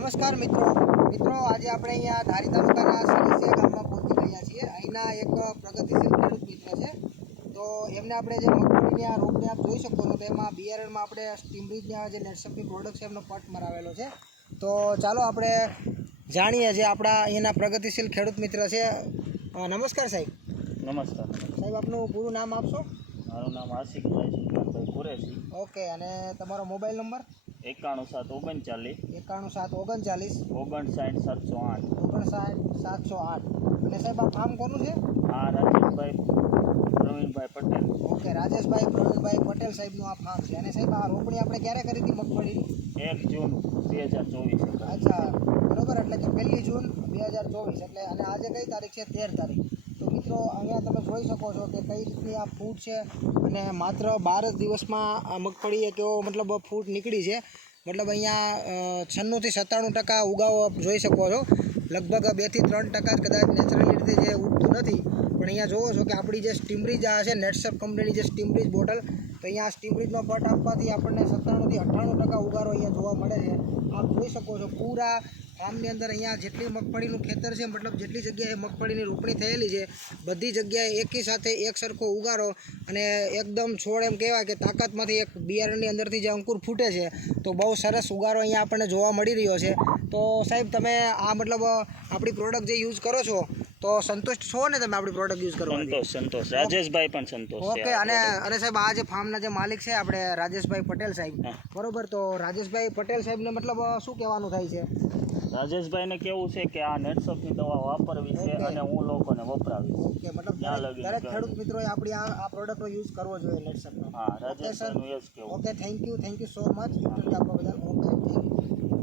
નમસ્કાર મિત્રો. મિત્રો આજે આપણે અહીંયા ધારી તાલુકાના સરસિયા ગામમાં પહોંચી રહ્યા છીએ. અહીંના એક પ્રગતિશીલ ખેડૂત મિત્ર છે. તો એમને આપણે જે મગફળીની આ રોપને આપ જોઈ શકો છો તો એમાં બિયારણમાં આપણે સ્ટીમરીજના જે નેટસપની પ્રોડક્ટ છે એમનો પટ મરાવેલો છે. તો ચાલો આપણે જાણીએ જે આપણા અહીંના પ્રગતિશીલ ખેડૂત મિત્ર છે. નમસ્કાર સાહેબ. નમસ્કાર. સાહેબ આપનું પૂરું નામ આપશો? મારું નામ આશિકભાઈ સુલતાનભાઈ કુરેશી ઓકે અને તમારો મોબાઈલ નંબર? એકાણું સાત ઓગણચાલીસ. એકાણું સાત ઓગણચાલીસ. ઓગણસાઠ સાતસો આઠ. ઓગણસાઠ સાતસો આઠ. અને સાહેબ આ ફાર્મ કોનું છે? આ રાજેશભાઈ પ્રવીણભાઈ પટેલ. ઓકે રાજેશભાઈ પ્રવીણભાઈ પટેલ સાહેબનું આ ફાર્મ છે. અને સાહેબ આ રોપણી આપણે ક્યારે કરી હતી મગફળીની? એક જૂન બે હજાર ચોવીસ અચ્છા બરોબર. એટલે કે પહેલી જૂન બે હજાર ચોવીસ. એટલે અને આજે કઈ તારીખ છે? તેર તારીખ. મિત્રો અહીંયા તમે જોઈ શકો છો કે કઈ રીતની આ ફૂટ છે અને માત્ર બાર જ દિવસમાં મગફળી એક એવો મતલબ ફૂટ નીકળી છે. મતલબ અહીંયા છન્નુંથી સત્તાણું ટકા ઉગાવો જોઈ શકો છો. લગભગ બેથી ત્રણ ટકા જ કદાચ નેચરલી રીતે જે ઉગતું નથી. પણ અહીંયા જોવો છો કે આપણી જે સ્ટીમરીજ આ છે નેટસપ કંપનીની જે સ્ટીમરીજ બોટલ તો અહીંયા સ્ટીમરીજનો પટ આપવાથી આપણને સત્તાણુંથી અઠ્ઠાણું ટકા ઉગારો અહીંયા જોવા મળે છે. આપ જોઈ શકો છો પૂરા ફાર્મની અંદર અહીંયા જેટલી મગફળીનું ખેતર છે, મતલબ જેટલી જગ્યાએ મગફળીની રોપણી થયેલી છે, બધી જગ્યાએ એકી સાથે એક સરખો ઉગારો અને એકદમ છોડ એમ કહેવાય કે તાકાતમાંથી એક બિયારણની અંદરથી જે અંકુર ફૂટે છે, તો બહુ સરસ ઉગારો અહીંયા આપણને જોવા મળી રહ્યો છે. તો સાહેબ, તમે આ મતલબ આપણી પ્રોડક્ટ જે યુઝ કરો છો તો સંતુષ્ટ છો ને તમે આપણી પ્રોડક્ટ યુઝ કરો સંતોષ સંતોષ. રાજેશભાઈ પણ સંતોષ ઓકે અને અને સાહેબ આ જે ફાર્મના જે માલિક છે આપણે રાજેશભાઈ પટેલ સાહેબ. બરોબર તો રાજેશભાઈ પટેલ સાહેબને મતલબ શું કહેવાનું થાય છે? રાજેશભાઈને કેવું છે કે આ નેટસપની દવા વાપરવી છે અને હું લોકોને વપરાવીશ. ઓકે મતલબ દરેક ખેડૂત મિત્રોએ આપણી આ આ પ્રોડક્ટનો યુઝ કરવો જોઈએ નેટસપનો હા રાજેશભાઈનું યસ કેવું okay thank you thank you so much interview આપવા બદલ ઓકે થેન્ક યુ